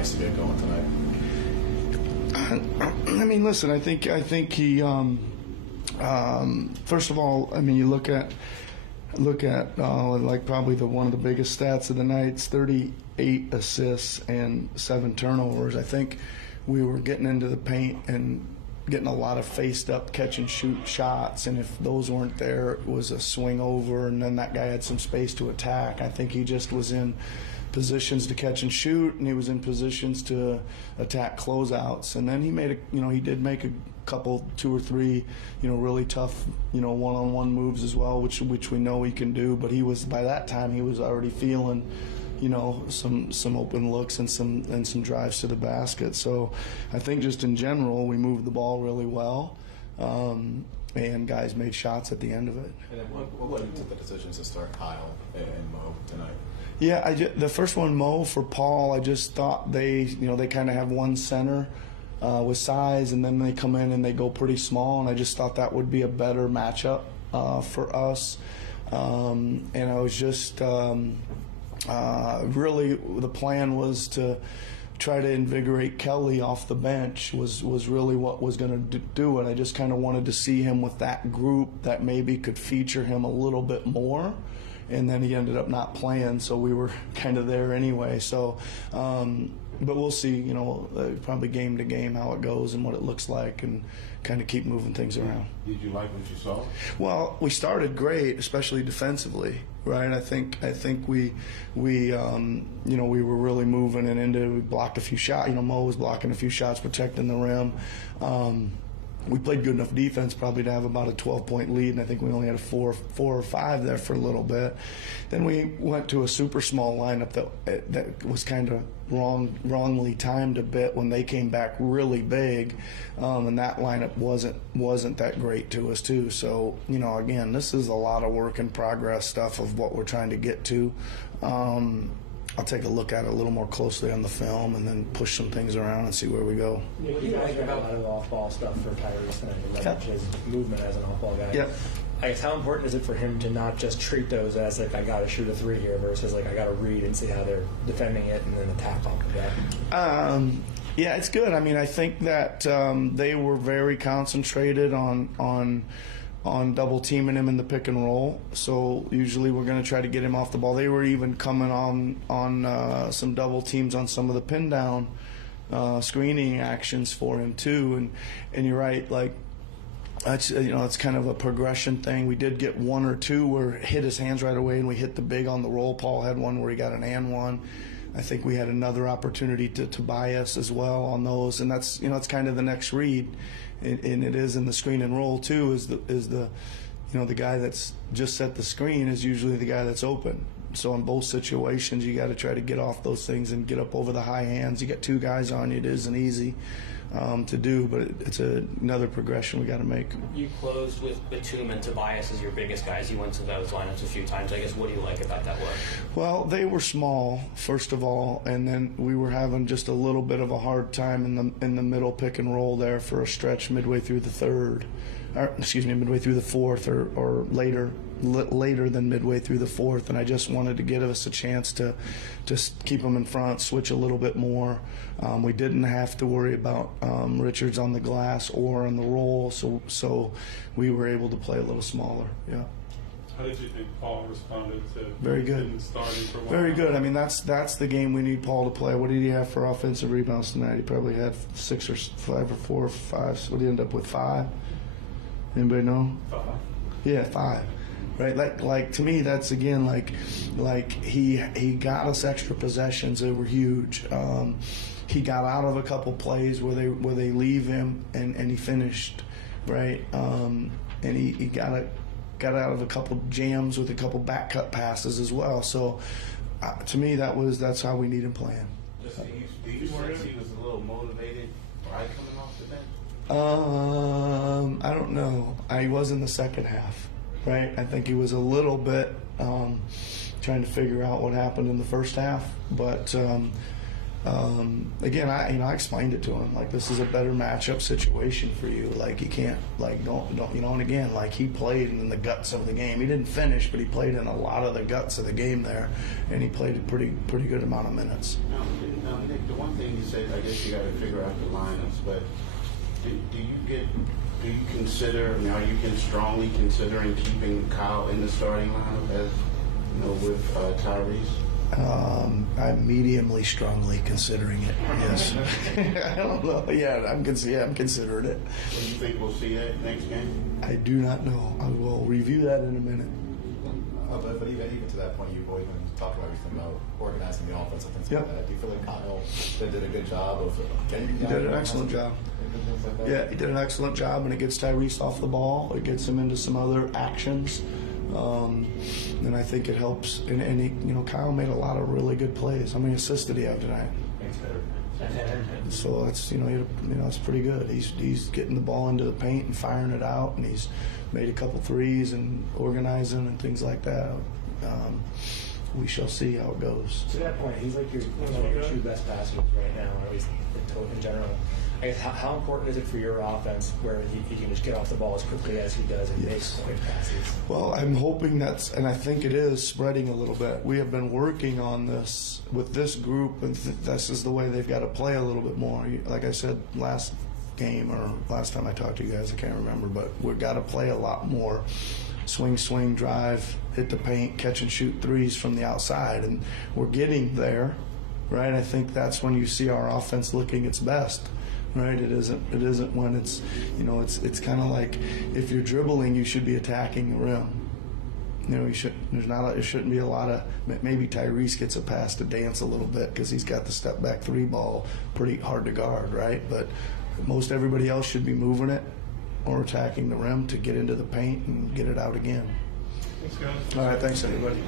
nice to get going tonight. I mean, listen. I think he. First of all, I mean, you look at like probably one of the biggest stats of the night. It's 38 assists and 7 turnovers. I think we were getting into the paint and getting a lot of faced up catch and shoot shots, and if those weren't there, it was a swing over, and then that guy had some space to attack. I think he just was in positions to catch and shoot, and he was in positions to attack closeouts. And then he did make a couple, 2 or 3, really tough, one-on-one moves as well, which we know he can do. But by that time he was already feeling, some open looks and some drives to the basket. So I think just in general we moved the ball really well, and guys made shots at the end of it. And then what went into the decisions to start Kyle and Mo tonight? Yeah, the first one, Mo for Paul, I just thought they kind of have one center with size, and then they come in and they go pretty small, and I just thought that would be a better matchup for us. And I was just really the plan was to try to invigorate Kelly off the bench was really what was going to do it. I just kind of wanted to see him with that group that maybe could feature him a little bit more. And then he ended up not playing, so we were kind of there anyway. So, but we'll see, probably game to game how it goes and what it looks like, and kind of keep moving things around. Did you like what you saw? Well, we started great, especially defensively, right? I think we were really moving and we blocked a few shots. Mo was blocking a few shots, protecting the rim. We played good enough defense probably to have about a 12-point lead, and I think we only had a 4 or 5 there for a little bit. Then we went to a super small lineup that was kind of wrongly timed a bit when they came back really big, and that lineup wasn't that great to us too. So again, this is a lot of work in progress stuff of what we're trying to get to. I'll take a look at it a little more closely on the film and then push some things around and see where we go. You guys got a lot of off-ball stuff for Tyrese and leverage his movement as an off-ball guy. Yep. I guess how important is it for him to not just treat those as like I got to shoot a 3 here versus like I got to read and see how they're defending it and then attack off of that? Yeah, it's good. I mean, I think that they were very concentrated on double teaming him in the pick and roll. So usually we're going to try to get him off the ball. They were even coming on some double teams on some of the pin down screening actions for him too. And you're right, like it's kind of a progression thing. We did get 1 or 2 where it hit his hands right away, and we hit the big on the roll. Paul had one where he got an and one. I think we had another opportunity to Tobias as well on those, and that's it's kind of the next read. And it is in the screen and roll too. Is the guy that's just set the screen is usually the guy that's open. So in both situations, you got to try to get off those things and get up over the high hands. You got 2 guys on you. It isn't easy to do, but it's another progression we got to make. You closed with Batum and Tobias as your biggest guys. You went to those lineups a few times. I guess what do you like about that work? Well, they were small, first of all, and then we were having just a little bit of a hard time in the middle pick and roll there for a stretch midway through the midway through the fourth, or later than midway through the fourth, and I just wanted to give us a chance to just keep them in front, switch a little bit more. We didn't have to worry about Richards on the glass or on the roll, so we were able to play a little smaller. Yeah. How did you think Paul responded to very good? Starting for very good. I mean, that's the game we need Paul to play. What did he have for offensive rebounds tonight? He probably had 6 or 5 or 4 or 5. What did he end up with? 5? Anybody know? 5. Yeah, 5. Right, like to me, that's again like he got us extra possessions that were huge. He got out of a couple plays where they leave him and he finished, right, and he got out of a couple jams with a couple back cut passes as well. So to me, that's how we need him playing. Do you sense he was a little motivated right coming off the bench? I don't know. He was in the second half. Right, I think he was a little bit trying to figure out what happened in the first half, but again, I explained it to him like this is a better matchup situation for you. Like you can't don't and again he played in the guts of the game. He didn't finish, but he played in a lot of the guts of the game there, and he played a pretty good amount of minutes. Now, Nick, the one thing you said, I guess you got to figure out the lineups, but do you consider, I mean, are you strongly considering keeping Kyle in the starting lineup as, you know, with Tyrese? I'm mediumly strongly considering it. Yes. I don't know. Yeah, I'm considering it. Do you think we'll see that next game? I do not know. I will review that in a minute. But even to that point, you've always been talking about everything about organizing the offense and things Yep. like that. Do you feel like Kyle did a good job of getting? He did an excellent job. Yeah, he did an excellent job, and it gets Tyrese off the ball. It gets him into some other actions, and I think it helps. And he, Kyle made a lot of really good plays. How many assists did he have tonight? So that's it's pretty good. He's getting the ball into the paint and firing it out, and he's made a couple threes and organizing and things like that. We shall see how it goes. To that point, he's like one of your two best passers right now, or at least in general. I guess how important is it for your offense where he can just get off the ball as quickly as he does and make quick passes? Well, I'm hoping and I think it is spreading a little bit. We have been working on this with this group, and this is the way they've got to play a little bit more. Like I said last game or last time I talked to you guys, I can't remember, but we've got to play a lot more swing, drive, hit the paint, catch and shoot threes from the outside, and we're getting there, right? I think that's when you see our offense looking its best. Right, it isn't when it's it's kind of like if you're dribbling, you should be attacking the rim. There shouldn't be a lot of, maybe Tyrese gets a pass to dance a little bit because he's got the step back three ball pretty hard to guard, right? But most everybody else should be moving it or attacking the rim to get into the paint and get it out again. Thanks, guys. All right, thanks everybody.